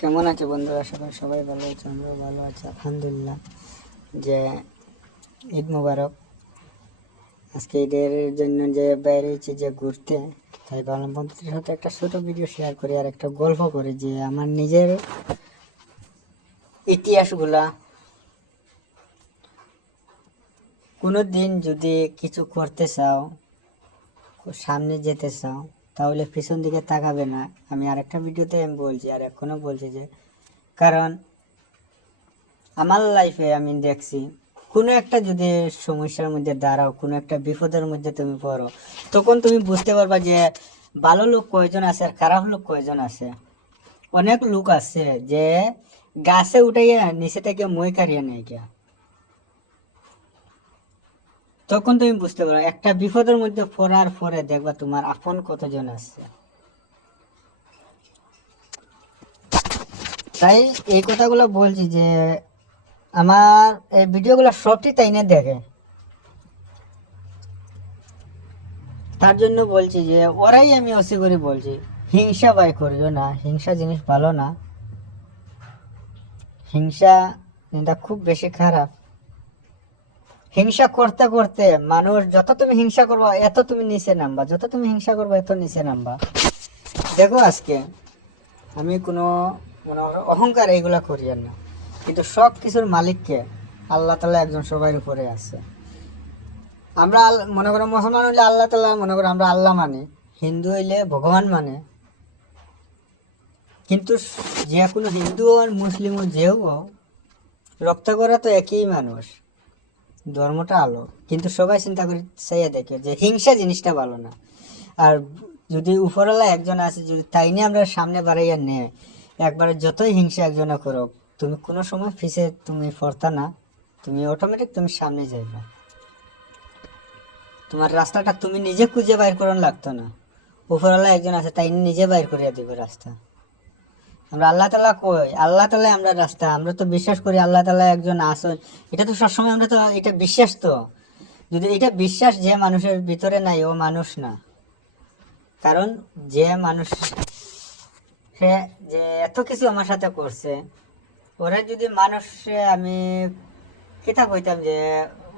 কেমন আছে বন্ধুরা? সবাই সবাই ভালো আছে আমরাও ভালো আছি, আলহামদুলিল্লাহ। যে ঈদ মুবারক। আজকে ঈদের জন্য যে বেরিয়েছি, যে ঘুরতে, তাই ভাবলাম বন্ধুদের সাথে একটা ছোটো ভিডিও শেয়ার করি আর একটা গল্প করি যে আমার নিজের ইতিহাসগুলা। কোনো দিন যদি কিছু করতে চাও, সামনে যেতে চাও তাহলে পিছন দিকে তাকাবে না। আমি আরেকটা ভিডিওতে আমি বলছি, আর এখনও বলছি যে, কারণ আমার লাইফে আমি দেখছি, কোনো একটা যদি সমস্যার মধ্যে দাঁড়াও, কোনো একটা বিপদের মধ্যে তুমি পড়ো, তখন তুমি বুঝতে পারবা যে ভালো লোক কয়জন আছে আর খারাপ লোক কয়জন আছে। অনেক লোক আছে যে গাছে উঠাইয়া নিচে থেকে মই কারিয়ে নেয় গিয়া। তখন তুমি বুঝতে পারো, একটা বিপদের মধ্যে পড়ার পরে দেখবা তোমার আপন কতজন আছে। তাই এই কথাগুলো বলছি যে, আমার এই ভিডিওগুলো সবটি তাই না দেখে। তার জন্য বলছি যে, ওরাই আমি অসি করে বলছি, হিংসা বাই করিও না, হিংসা জিনিস ভালো না। হিংসা খুব বেশি খারাপ। হিংসা করতে করতে মানুষ যত তুমি হিংসা করবা, এত তুমি নিচে নামবা। যত তুমি হিংসা করবা, এত নিচে নামবা। দেখো আজকে, আমি কোনো মনে করো অহংকার এইগুলা করি আর না। কিন্তু সব কিছুর মালিককে আল্লাহ তালা একজন সবার উপরে আছে। আমরা মনে করো মুসলমান হইলে আল্লাহ তালা, মনে করো আমরা আল্লাহ মানে হিন্দু হইলে ভগবান মানে। কিন্তু যে কোনো হিন্দু আর মুসলিম যেও রক্ত করা তো একই মানুষ। ধর্মটা আলো। কিন্তু সবাই চিন্তা করে চাইয়া দেখে যে হিংসা জিনিসটা ভালো না। আর যদি উপরওয়ালা একজন আছে, যদি তাই নিয়ে আমরা সামনে বাড়াইয়া নেয়, একবারে যতই হিংসা একজনে করো তুমি কোনো সময় ফিসে তুমি ফরতা না, তুমি অটোমেটিক তুমি সামনে যাইবা। তোমার রাস্তাটা তুমি নিজে খুঁজে বাইর করান লাগতো না। উপরওয়ালা একজন আছে, তাই নিজে বাইর করিয়া দিবে রাস্তা। আমরা আল্লাহ তালা কই? আল্লাহ তালা আমরা রাস্তা। আমরা তো বিশ্বাস করি আল্লাহ তালা একজন আসন এটা তো সবসময় আমরা তো, এটা বিশ্বাস তো। যদি এটা বিশ্বাস যে মানুষের ভিতরে নাই, ও মানুষ না। কারণ যে মানুষ, সে যে এত কিছু আমার সাথে করছে, ওরা যদি মানুষ আমি কিতা কইতাম যে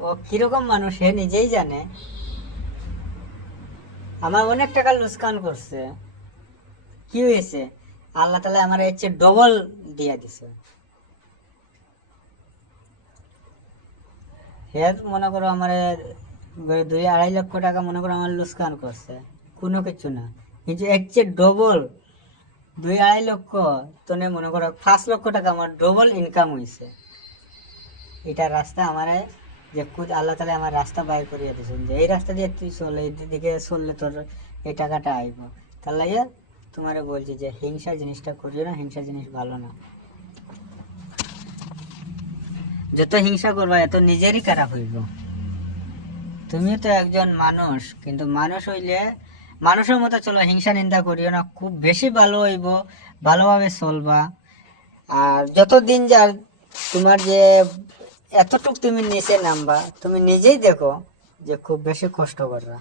ও কীরকম মানুষ সে নিজেই জানে। আমার অনেক টাকা লুসকান করছে। কি হয়েছে? আল্লাহ তালা আমার হচ্ছে ডবল দিয়া দিছে। হে মনে করো আমার দুই আড়াই লক্ষ টাকা মনে করো আমার লুসকান করছে। কোনো কিছু না। কিন্তু এর চেয়ে ডবল দুই আড়াই লক্ষ তো নে মনে করো পাঁচ লক্ষ টাকা আমার ডবল ইনকাম হয়েছে এটা রাস্তা আমার যে খুদ আল্লাহ তালা আমার রাস্তা বাইর করিয়া দিয়েছেন যে, এই রাস্তা দিয়ে তুই চল, এই দিকে চললে তোর এই টাকাটা আইব। তার লাগে তোমারে বলছি যে হিংসা জিনিসটা করিও না, হিংসা জিনিস ভালো না। যত হিংসা করবা, এত নিজেরই খারাপ হইব। তুমি তো একজন মানুষ, কিন্তু মানুষ হইলে মানুষের মতো চলো, হিংসা নিন্দা করিও না, খুব বেশি ভালো হইব, ভালোভাবে চলবা। আর যতদিন যার তোমার যে এতটুক তুমি নিচে নামবা, তুমি নিজেই দেখো যে খুব বেশি কষ্ট করবা।